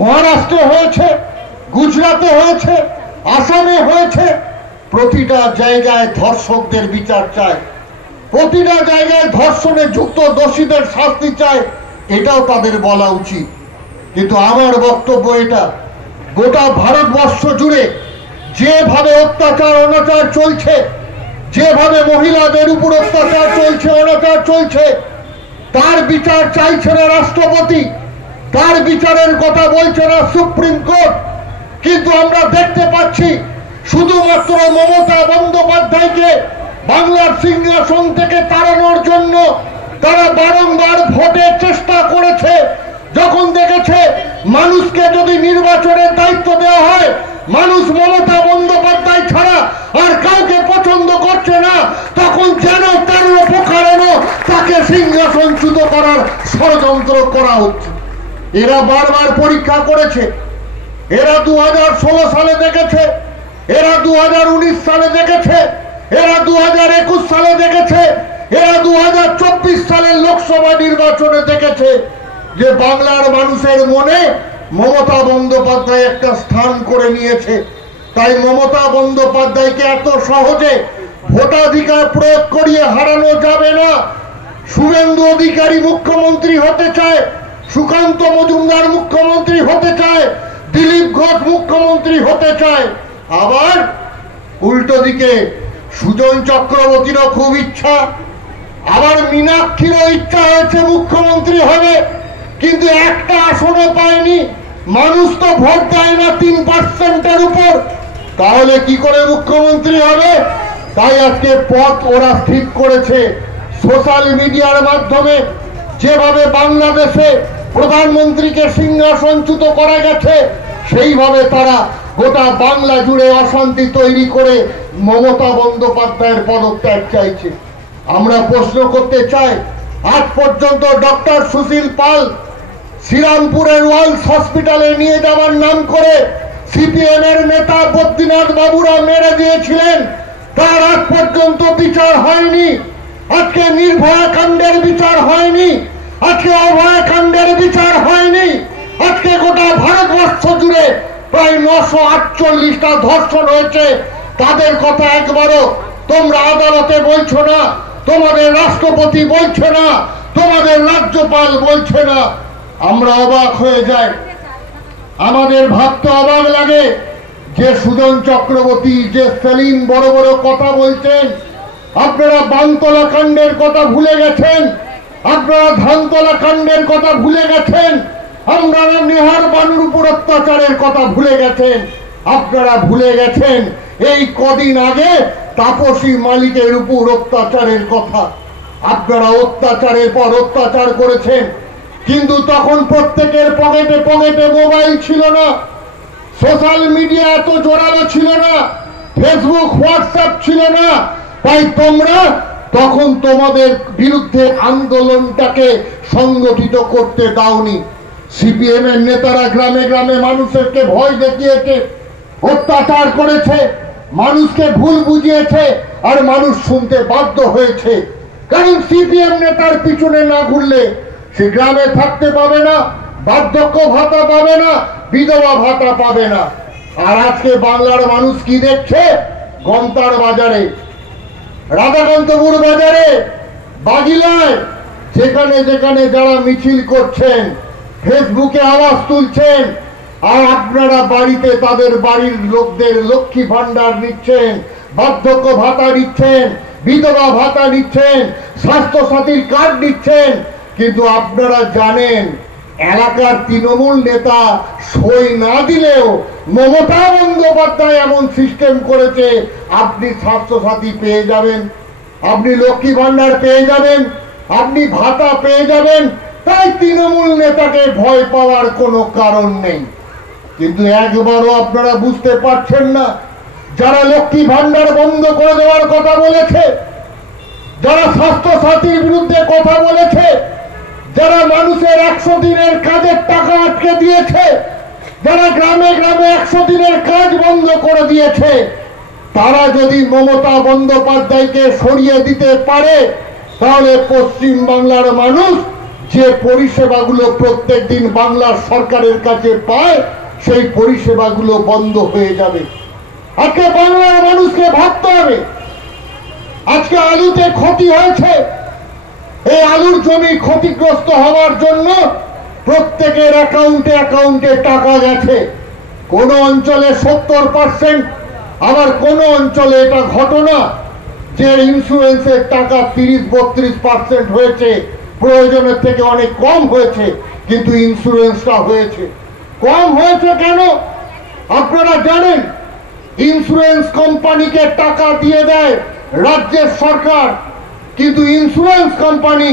মহারাষ্ট্রে হয়েছে, গুজরাটে হয়েছে, আসামে হয়েছে। প্রতিটা জায়গায় ধর্ষকদের বিচার চায়, প্রতিটা জায়গায় ধর্ষণে যুক্ত দোষীদের শাস্তি চায়, এটাও তাদের বলা উচিত। কিন্তু আমার বক্তব্য এটা, গোটা ভারতবর্ষ জুড়ে যেভাবে অত্যাচার অনাচার চলছে, যেভাবে মহিলাদের উপর অত্যাচার চলছে, অনাচার চলছে, তার বিচার চাইছে না রাষ্ট্রপতি, তার বিচারের কথা বলছে না সুপ্রিম কোর্ট। কিন্তু আমরা দেখতে পাচ্ছি শুধুমাত্র মমতা বন্দ্যোপাধ্যায়কে বাংলার সিংহাসন থেকে তাড়ানোর জন্য তারা বারংবার ভোটের চেষ্টা করেছে। যখন দেখেছে মানুষকে যদি নির্বাচনের দায়িত্ব দেওয়া হয়, মানুষ মমতা বন্দ্যোপাধ্যায় ছাড়া আর কাউকে পছন্দ করছে না, তখন যেন তার প্রকারেণ তাকে সিংহাসনচ্যুত করার ষড়যন্ত্র করা হচ্ছে। এরা বারবার পরীক্ষা করেছে, এরা 2016 সালে দেখেছে, এরা 2019 সালে দেখেছে, এরা 2021 সালে দেখেছে, এরা 2024 সালের লোকসভা নির্বাচনে দেখেছে যে বাংলার মানুষের মনে মমতা বন্দ্যোপাধ্যায় একটা স্থান করে নিয়েছে। তাই মমতা বন্দ্যোপাধ্যায়কে এত সহজে ভোটাধিকার প্রয়োগ করিয়ে হারানো যাবে না। শুভেন্দু অধিকারী মুখ্যমন্ত্রী হতে চায়, সুকান্ত মজুমদার মুখ্যমন্ত্রী হতে চায়, দিলীপ ঘোষ মুখ্যমন্ত্রী হতে চায়, আবার উল্টো দিকে সুজন চক্রবর্তীরও খুব ইচ্ছা, আবার মীনাক্ষীরও ইচ্ছা হয়েছে মুখ্যমন্ত্রী হবে, কিন্তু একটা আসনও পায়নি। মানুষ তো ভোট দেয় না 3%-এর উপর, তাহলে কি করে মুখ্যমন্ত্রী হবে? তাই আজকে পথ ওরা ঠিক করেছে। সোশ্যাল মিডিয়ার মাধ্যমে যেভাবে বাংলাদেশে প্রধানমন্ত্রীকে সিংহাসনচ্যুত করা গেছে, সেইভাবে তারা গোটা বাংলা জুড়ে অশান্তি তৈরি করে মমতা বন্দ্যোপাধ্যায়ের পদত্যাগ চাইছে। আমরা প্রশ্ন করতে চাই, আজ পর্যন্ত ডক্টর সুশীল পাল শ্রীরামপুরের ওয়ালস হসপিটালে নিয়ে যাওয়ার নাম করে সিপিএম এর নেতা বদ্রীনাথ বাবুরা মেরে দিয়েছিলেন, তার আজ পর্যন্ত বিচার হয়নি। আজকে নির্ভয়া কাণ্ডের বিচার হয়নি, আজকে অভয়া কাণ্ডের বিচার হয়নি। আজকে গোটা ভারতবর্ষ জুড়ে প্রায় 948টা ধর্ষণ হয়েছে, তাদের কথা একবারও তোমরা আদালতে বলছো না, তোমাদের রাষ্ট্রপতি বলছে না, তোমাদের রাজ্যপাল বলছে না। আমরা অবাক হয়ে যাই, আমাদের ভাবতে অবাক লাগে যে সুজন চক্রবর্তী, যে সেলিম বড় বড় কথা বলছেন, আপনারা বানতলা কাণ্ডের কথা ভুলে গেছেন, আপনারা ধানতলা কাণ্ডের কথা ভুলে গেছেন, আপনারা নেহার বানুর উপর অত্যাচারের কথা ভুলে গেছেন, আপনারা ভুলে গেছেন এই কদিন আগে তাপসী মালিকের উপর অত্যাচারের কথা। আপনারা অত্যাচারের পর অত্যাচার করেছেন, কিন্তু তখন প্রত্যেকের পকেটে পকেটে মোবাইল ছিল না, সোশ্যাল মিডিয়া এত জোরালো ছিল না, ফেসবুক হোয়াটসঅ্যাপ ছিল না। তাই তোমরা তখন তোমাদের বিরুদ্ধে আন্দোলনটাকে সংগঠিত করতে দাওনি। সিপিএম এর নেতারা গ্রামে গ্রামে মানুষকে ভয় দেখিয়েছে, অত্যাচার করেছে, মানুষকে ভুল বুঝিয়েছে, আর মানুষ শুনতে বাধ্য হয়েছে। কারণ সিপিএম নেতার পিছনে না ঘুরলে সে গ্রামে থাকতে পাবে না, বার্ধক্য ভাতা পাবে না, বিধবা ভাতা পাবে না। আর আজকে বাংলার মানুষ কি দেখছে? গন্তার বাজারে, রাধাকান্তপুর বাজারে, বাগিলায়, যেখানে যেখানে যারা মিছিল করছেন, ফেসবুকে আওয়াজ তুলছেন, আর আপনারা বাড়িতে তাদের বাড়ির লোকদের লক্ষ্মী ভান্ডার নিচ্ছেন, বার্ধক্য ভাতা নিচ্ছেন, বিধবা ভাতা নিচ্ছেন, স্বাস্থ্য সাথীর কার্ড নিচ্ছেন। কিন্তু আপনারা জানেন এলাকার তৃণমূল নেতা সই না দিলেও মমতা বন্দ্যোপাধ্যায় এমন সিস্টেম করেছে, আপনি স্বাস্থ্য সাথী পেয়ে যাবেন, আপনি লক্ষ্মী ভান্ডার পেয়ে যাবেন, আপনি ভাতা পেয়ে যাবেন। তাই তৃণমূল নেতাকে ভয় পাওয়ার কোনো কারণ নেই। কিন্তু একবারও আপনারা বুঝতে পারছেন না, যারা লক্ষ্মী ভান্ডার বন্ধ করে দেওয়ার কথা বলেছে, যারা স্বাস্থ্য সাথীর বিরুদ্ধে কথা বলেছে, যারা মানুষের 100 দিনের কাজের টাকা আটকে দিয়েছে, যারা গ্রামে গ্রামে 100 দিনের কাজ বন্ধ করে দিয়েছে, তারা যদি মমতা বন্দ্যোপাধ্যায়কে সরিয়ে দিতে পারে, তাহলে পশ্চিম বাংলার মানুষ যে পরিষেবাগুলো প্রত্যেকদিন বাংলার সরকারের কাছে পায় সেই পরিষেবাগুলো বন্ধ হয়ে যাবে। আজকে বাংলার মানুষকে ভাবতে হবে, আজকে আলুতে ক্ষতি হয়েছে, এই আলুর জমি ক্ষতিগ্রস্ত হওয়ার জন্য প্রত্যেকের অ্যাকাউন্টে অ্যাকাউন্টে টাকা গেছে। কোন অঞ্চলে 70%, আবার কোন অঞ্চলে এটা ঘটনা যে ইন্স্যুরেন্সের টাকা 30-32% হয়েছে, প্রয়োজনের থেকে অনেক কম হয়েছে, কিন্তু ইন্স্যুরেন্সটা হয়েছে। কম হয়েছে কেন আপনারা জানেন? ইন্স্যুরেন্স কোম্পানিকে টাকা দিয়ে দেয় রাজ্যের সরকার, কিন্তু ইন্স্যুরেন্স কোম্পানি